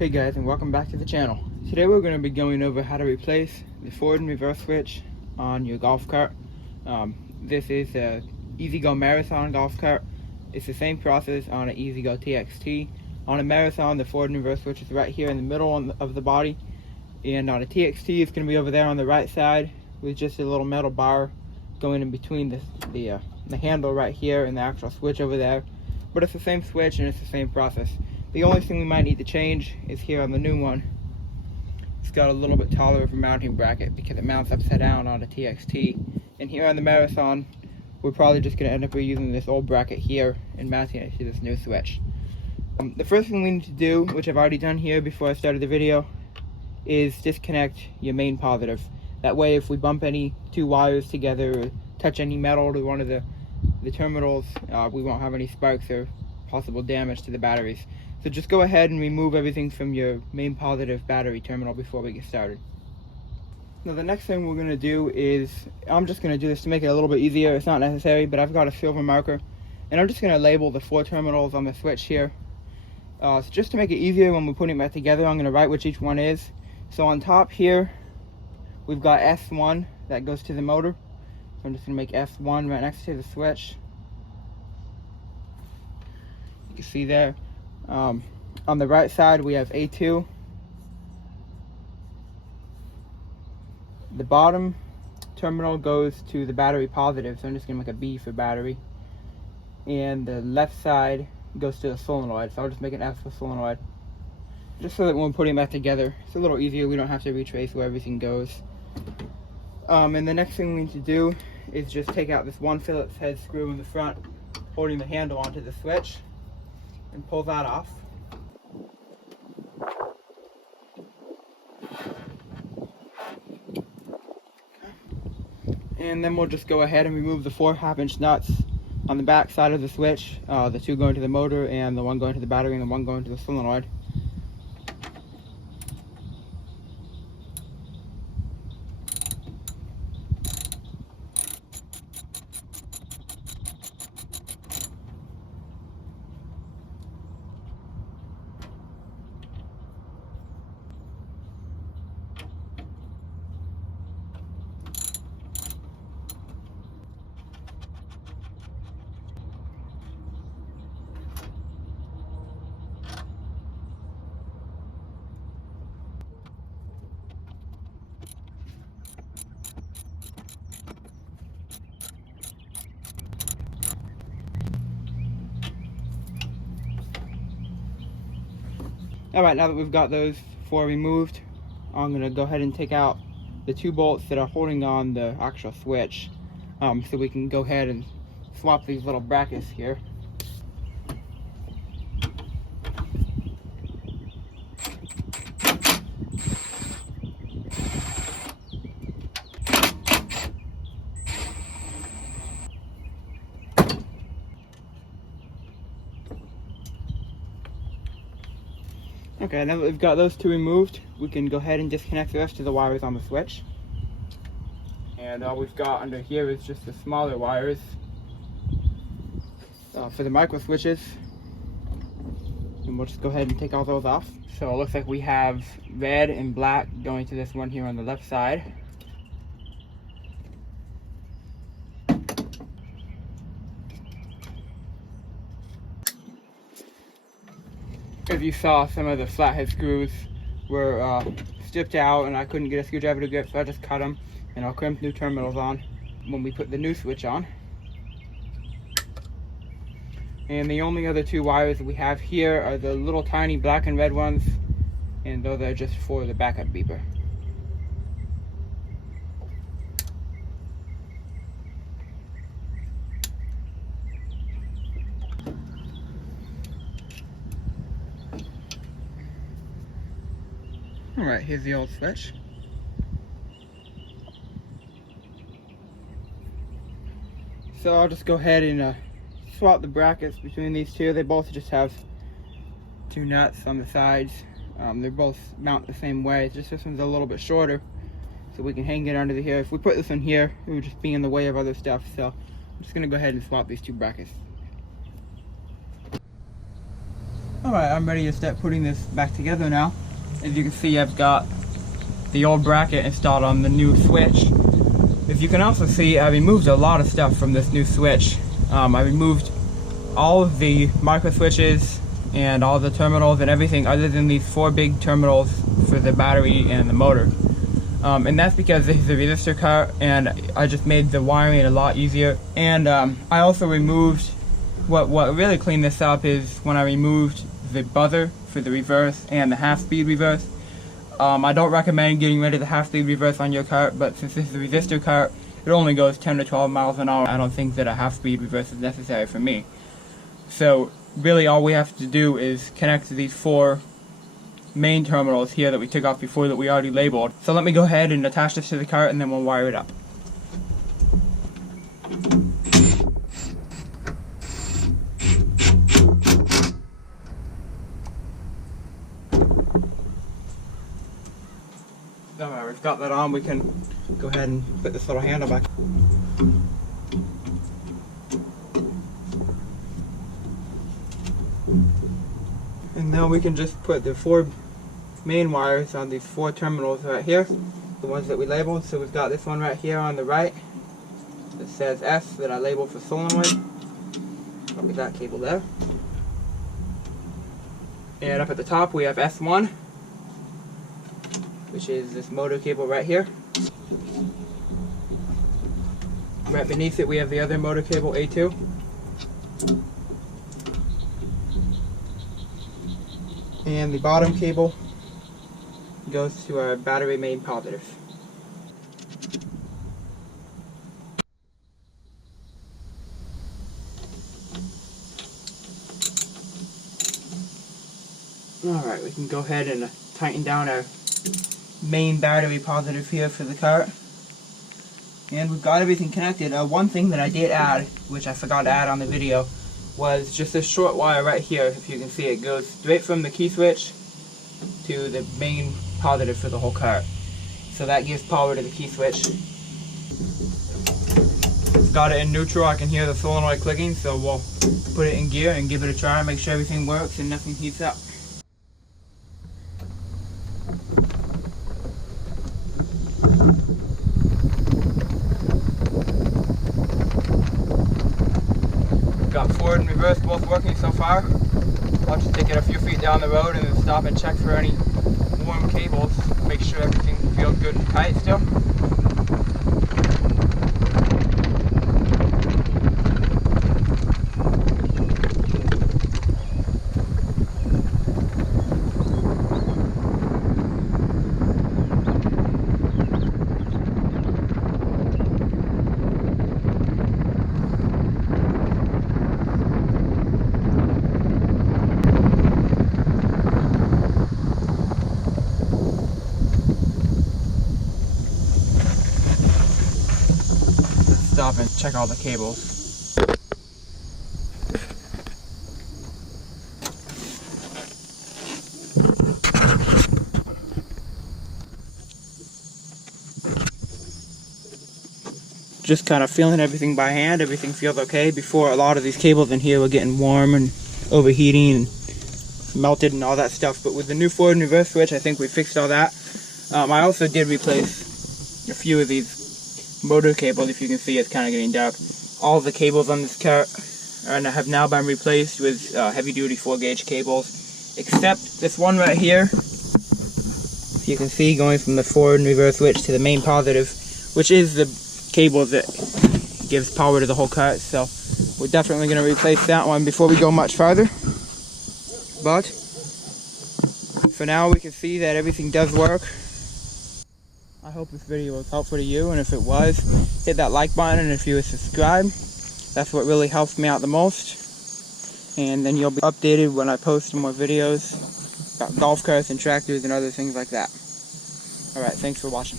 Hey guys, and welcome back to the channel. Today we're going to be going over how to replace the forward and reverse switch on your golf cart. This is a Ezgo Marathon golf cart. It's the same process on an Ezgo TXT. On a Marathon, the forward and reverse switch is right here in the middle of the body, and on a TXT it's going to be over there on the right side with just a little metal bar going in between the handle right here and the actual switch over there. But it's the same switch and it's the same process. The only thing we might need to change is here on the new one. It's got a little bit taller of a mounting bracket because it mounts upside down on a TXT. And here on the Marathon, we're probably just going to end up reusing this old bracket here and mounting it to this new switch. The first thing we need to do, which I've already done here before I started the video, is disconnect your main positive. That way if we bump any two wires together or touch any metal to one of the terminals, we won't have any sparks or possible damage to the batteries. So just go ahead and remove everything from your main positive battery terminal before we get started. Now the next thing we're going to do is, I'm just going to do this to make it a little bit easier. It's not necessary, but I've got a silver marker and I'm just going to label the 4 terminals on the switch here. So just to make it easier when we're putting it back together, I'm going to write which each one is. So on top here, we've got S1 that goes to the motor. So I'm just going to make S1 right next to the switch. You can see there. On the right side we have A2. The bottom terminal goes to the battery positive, so I'm just going to make a B for battery. And the left side goes to the solenoid, so I'll just make an F for solenoid. Just so that when we're putting that together, it's a little easier, we don't have to retrace where everything goes. And the next thing we need to do is just take out this one Phillips head screw in the front, holding the handle onto the switch, and pull that off. And then we'll just go ahead and remove the 4 half-inch nuts on the back side of the switch, the 2 going to the motor and the 1 going to the battery and the 1 going to the solenoid. Alright, now that we've got those 4 removed, I'm going to go ahead and take out the 2 bolts that are holding on the actual switch, so we can go ahead and swap these little brackets here. Okay, now that we've got those 2 removed, we can go ahead and disconnect the rest of the wires on the switch. And all we've got under here is just the smaller wires for the micro switches. And we'll just go ahead and take all those off. So it looks like we have red and black going to this one here on the left side. If you saw, some of the flathead screws were stripped out and I couldn't get a screwdriver to grip, so I just cut them and I'll crimp new terminals on when we put the new switch on. And the only other 2 wires that we have here are the little tiny black and red ones, and those are just for the backup beeper. Alright, here's the old switch. So I'll just go ahead and swap the brackets between these 2. They both just have 2 nuts on the sides. They're both mount the same way, it's just this one's a little bit shorter, so we can hang it under here. If we put this one here, it would just be in the way of other stuff, so I'm just going to go ahead and swap these 2 brackets. Alright, I'm ready to start putting this back together now. As you can see, I've got the old bracket installed on the new switch. As you can also see, I removed a lot of stuff from this new switch. I removed all of the micro switches and all the terminals and everything other than these 4 big terminals for the battery and the motor. And that's because this is a resistor cart, and I just made the wiring a lot easier. And I also removed, what really cleaned this up is when I removed the buzzer for the reverse and the half-speed reverse. I don't recommend getting rid of the half-speed reverse on your cart, but since this is a resistor cart, it only goes 10 to 12 miles an hour. I don't think that a half-speed reverse is necessary for me. So really all we have to do is connect to these 4 main terminals here that we took off before that we already labeled. So let me go ahead and attach this to the cart and then we'll wire it up. Alright, we've got that on. We can go ahead and put this little handle back. And now we can just put the 4 main wires on these 4 terminals right here, the ones that we labeled. So we've got this one right here on the right that says S that I labeled for solenoid. Probably that cable there. And up at the top we have S1, which is this motor cable right here. Right beneath it we have the other motor cable, A2. And the bottom cable goes to our battery main positive. Alright, we can go ahead and tighten down our main battery positive here for the cart. And we've got everything connected. One thing that I did add, which I forgot to add on the video, was just this short wire right here. If you can see, it goes straight from the key switch to the main positive for the whole cart. So that gives power to the key switch. Got it in neutral. I can hear the solenoid clicking, so we'll put it in gear and give it a try, make sure everything works and nothing heats up. Got forward and reverse both working so far. I'll just take it a few feet down the road and then stop and check for any warm cables. Make sure everything feels good and tight still. Stop and check all the cables. Just kind of feeling everything by hand. Everything feels okay. Before, a lot of these cables in here were getting warm and overheating and melted and all that stuff, but with the new forward and reverse switch I think we fixed all that. I also did replace a few of these motor cables. If you can see, it's kind of getting dark. All the cables on this cart have now been replaced with heavy duty 4-gauge cables, except this one right here. You can see going from the forward and reverse switch to the main positive, which is the cable that gives power to the whole cart. So we're definitely going to replace that one before we go much farther. But for now we can see that everything does work. I hope this video was helpful to you, and if it was, hit that like button, and if you would subscribe, that's what really helps me out the most. And then you'll be updated when I post more videos about golf carts and tractors and other things like that. Alright, thanks for watching.